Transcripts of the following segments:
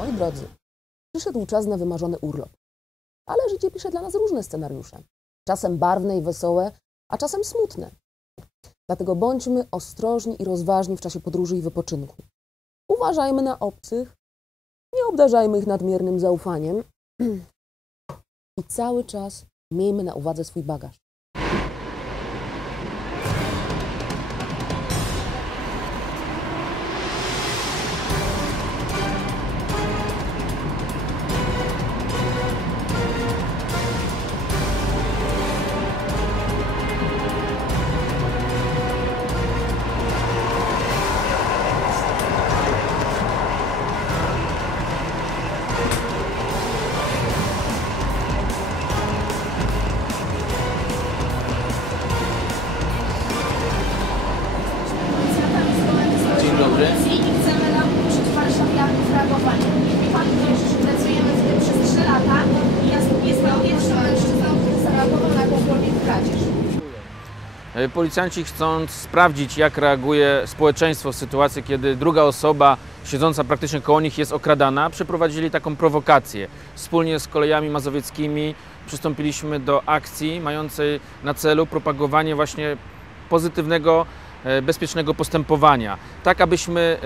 Moi drodzy, przyszedł czas na wymarzony urlop. Ale życie pisze dla nas różne scenariusze. Czasem barwne i wesołe, a czasem smutne. Dlatego bądźmy ostrożni i rozważni w czasie podróży i wypoczynku. Uważajmy na obcych, nie obdarzajmy ich nadmiernym zaufaniem i cały czas miejmy na uwadze swój bagaż. Policjanci chcąc sprawdzić, jak reaguje społeczeństwo w sytuacji, kiedy druga osoba siedząca praktycznie koło nich jest okradana, przeprowadzili taką prowokację. Wspólnie z kolejami mazowieckimi przystąpiliśmy do akcji mającej na celu propagowanie właśnie pozytywnego, e, bezpiecznego postępowania. Tak, abyśmy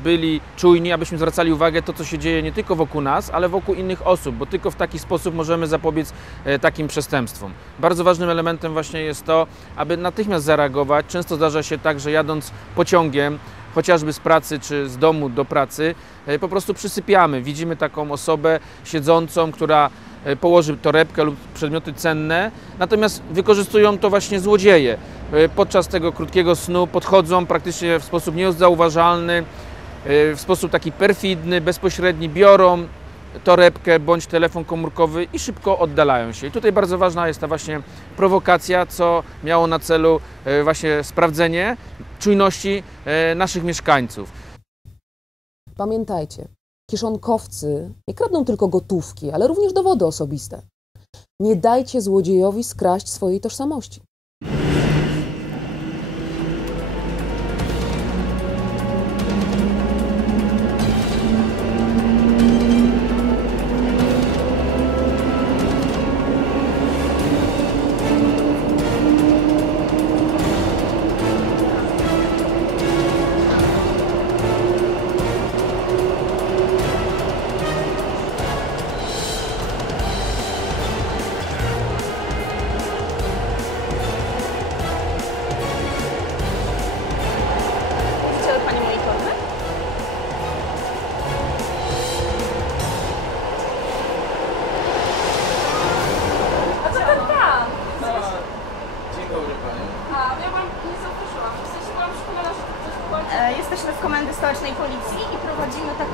e, byli czujni, abyśmy zwracali uwagę to, co się dzieje nie tylko wokół nas, ale wokół innych osób, bo tylko w taki sposób możemy zapobiec e, takim przestępstwom. Bardzo ważnym elementem właśnie jest to, aby natychmiast zareagować. Często zdarza się tak, że jadąc pociągiem, chociażby z pracy czy z domu do pracy, e, po prostu przysypiamy. Widzimy taką osobę siedzącą, która e, położy torebkę lub przedmioty cenne, natomiast wykorzystują to właśnie złodzieje. E, Podczas tego krótkiego snu podchodzą praktycznie w sposób niezauważalny, e, w sposób taki perfidny, bezpośredni, biorą torebkę bądź telefon komórkowy i szybko oddalają się. I tutaj bardzo ważna jest ta właśnie prowokacja, co miało na celu e, właśnie sprawdzenie czujności naszych mieszkańców. Pamiętajcie, kieszonkowcy nie kradną tylko gotówki, ale również dowody osobiste. Nie dajcie złodziejowi skraść swojej tożsamości.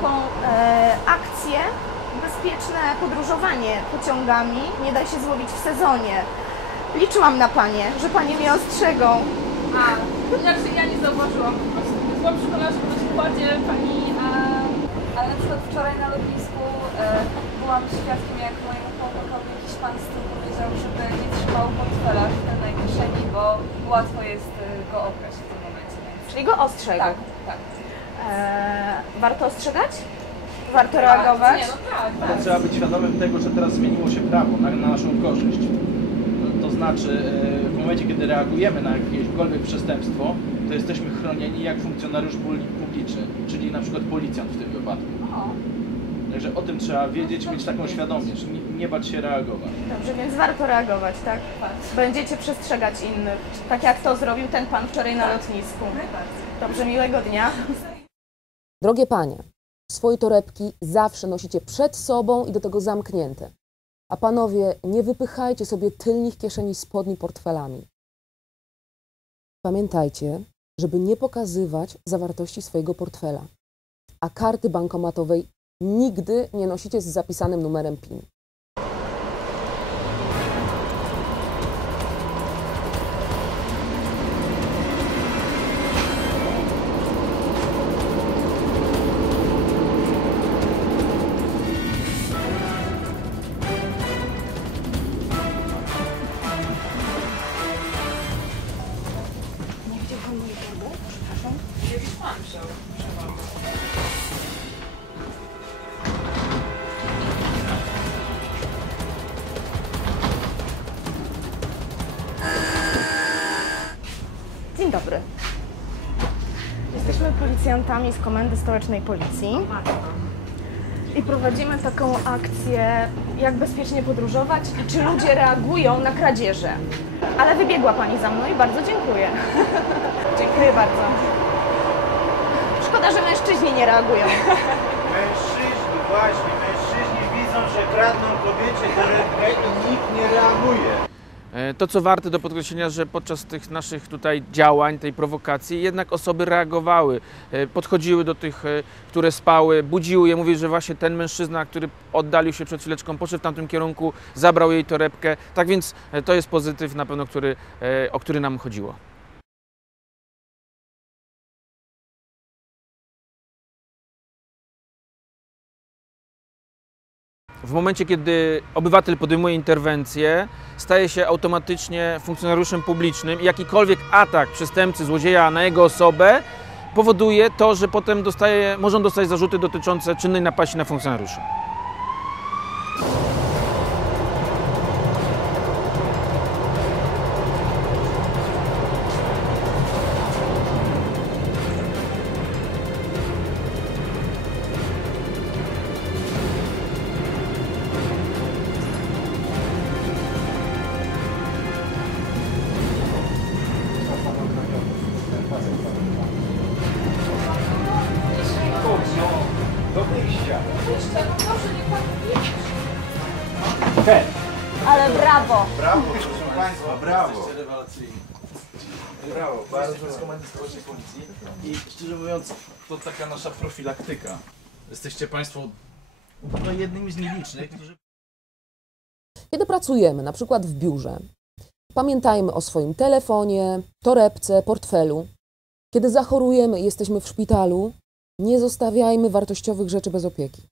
Taką e, akcję bezpieczne podróżowanie pociągami. Nie da się złowić w sezonie. Liczyłam na Panie, że Panie mnie ostrzegą. A, znaczy ja nie zauważyłam po prostu. Byłam przekonana, że ktoś kładzie pani, a... Ale na przykład wczoraj na lotnisku e, byłam świadkiem, jak mojemu chłopkowi jakiś pan z tyłu powiedział, żeby nie trzymał portfela w tylnej kieszeni, bo łatwo jest e, go okraść w tym momencie. Więc... Czyli go ostrzegł. Tak, tak. E, warto ostrzegać? Warto reagować? Nie, no tak, tak. trzeba być świadomym tego, że teraz zmieniło się prawo na, na naszą korzyść. To znaczy, e, w momencie, kiedy reagujemy na jakiekolwiek przestępstwo, to jesteśmy chronieni jak funkcjonariusz publiczny, czyli na przykład policjant w tym wypadku. O, Także o tym trzeba wiedzieć, mieć taką świadomość, nie, nie bać się reagować. Dobrze, więc warto reagować, tak? Będziecie przestrzegać innych, tak jak to zrobił ten pan wczoraj na lotnisku. Dobrze, miłego dnia. Drogie panie, swoje torebki zawsze nosicie przed sobą i do tego zamknięte. A panowie, nie wypychajcie sobie tylnych kieszeni spodni portfelami. Pamiętajcie, żeby nie pokazywać zawartości swojego portfela, a karty bankomatowej nigdy nie nosicie z zapisanym numerem PIN. Policjantami z Komendy Stołecznej Policji i prowadzimy taką akcję, jak bezpiecznie podróżować i czy ludzie reagują na kradzieże. Ale wybiegła Pani za mną i bardzo dziękuję. dziękuję bardzo. Szkoda, że mężczyźni nie reagują. Mężczyźni, właśnie, mężczyźni widzą, że kradną kobiecie i nikt nie reaguje. E, To, co warte do podkreślenia, że podczas tych naszych tutaj działań, tej prowokacji, jednak osoby reagowały, e, podchodziły do tych, e, które spały, budziły je, mówiły, że właśnie ten mężczyzna, który oddalił się przed chwileczką, poszedł w tamtym kierunku, zabrał jej torebkę. Tak więc to jest pozytyw na pewno, który, o który nam chodziło. W momencie, kiedy obywatel podejmuje interwencję, staje się automatycznie funkcjonariuszem publicznym i jakikolwiek atak przestępcy, złodzieja na jego osobę powoduje to, że potem dostaje, może on dostać zarzuty dotyczące czynnej napaści na funkcjonariusza. Brawo, bardzo z Komendy Policji i szczerze mówiąc, to taka nasza profilaktyka. Jesteście Państwo no, jednymi z nielicznych, którzy Kiedy pracujemy, na przykład w biurze, pamiętajmy o swoim telefonie, torebce, portfelu. Kiedy zachorujemy i jesteśmy w szpitalu, nie zostawiajmy wartościowych rzeczy bez opieki.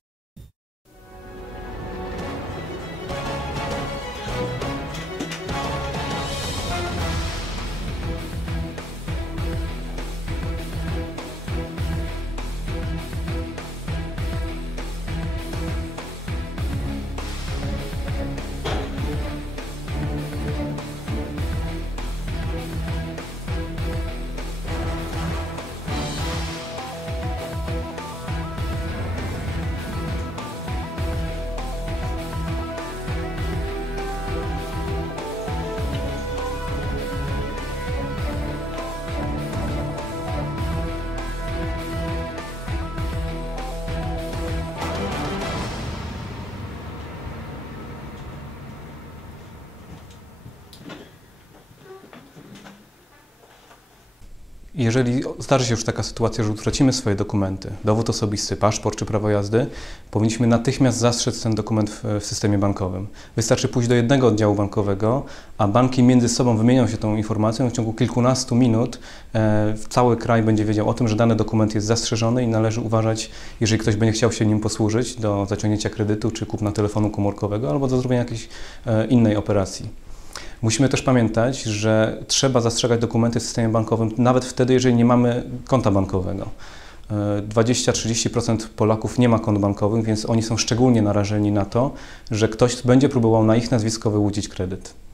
Jeżeli zdarzy się już taka sytuacja, że utracimy swoje dokumenty, dowód osobisty, paszport czy prawo jazdy, powinniśmy natychmiast zastrzec ten dokument w, w systemie bankowym. Wystarczy pójść do jednego oddziału bankowego, a banki między sobą wymienią się tą informacją. W ciągu kilkunastu minut e, cały kraj będzie wiedział o tym, że dany dokument jest zastrzeżony i należy uważać, jeżeli ktoś będzie chciał się nim posłużyć do zaciągnięcia kredytu czy kupna telefonu komórkowego albo do zrobienia jakiejś e, innej operacji. Musimy też pamiętać, że trzeba zastrzegać dokumenty w systemie bankowym nawet wtedy, jeżeli nie mamy konta bankowego. E, 20-30% Polaków nie ma kont bankowych, więc oni są szczególnie narażeni na to, że ktoś będzie próbował na ich nazwisko wyłudzić kredyt.